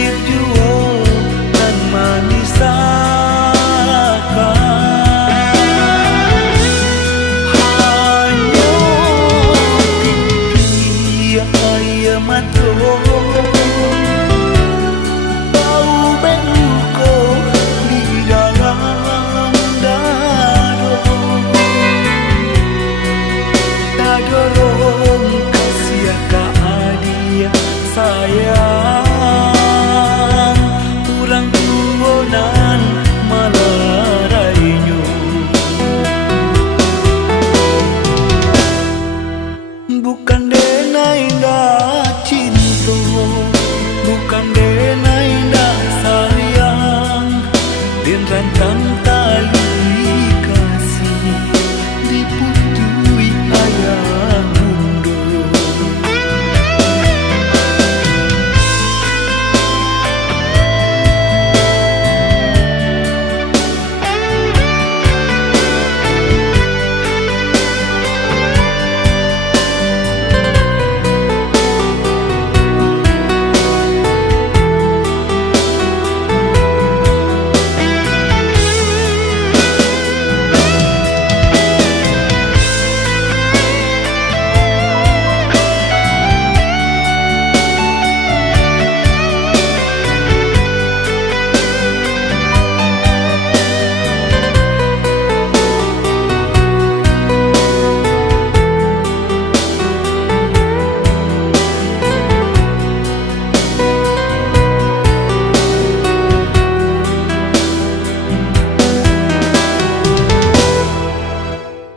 nasib jua nan manisakan. Hanya pipi ayah mata bau beluko di dalam dada. Dorong kasih ka adia sayang urang tuonan malarainya. Bukan dena indah cinta, bukan dena indah sayang, dan rantang tali kasih diputui ayah mundur.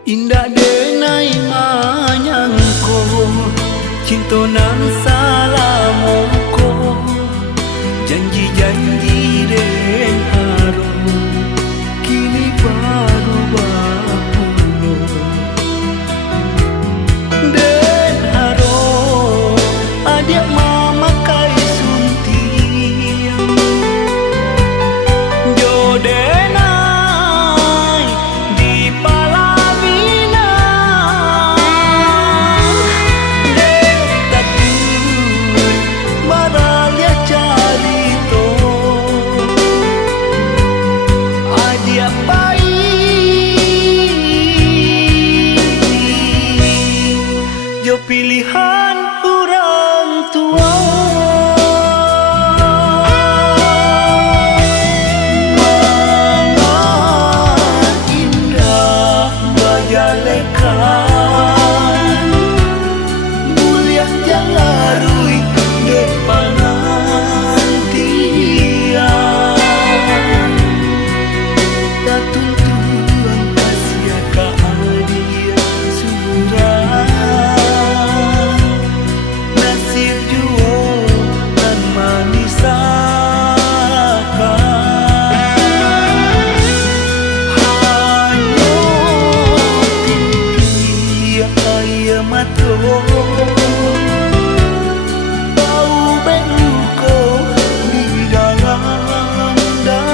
Indah denai manyangko cinta nan salamongko, janji-janji den harum kini baru bapulo. Den harum adik mamakai suntiang jodenai di pilihan orang tua. Mama indah bajalekan mulia jalarui depanan tiang tak tuntuan kasih ka adia surah. Nasib jua nan manisakan. Hanya pipi ayah mata bau beluko di dalam dada.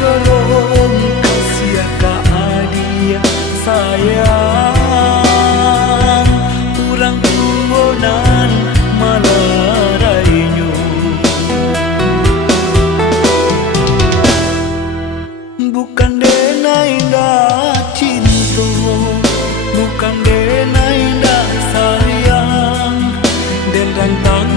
Dorong kasih ka adia sayang urang tuonan malarainya. Bukan dena indah cinta, bukan dena indah sayang, dan rantang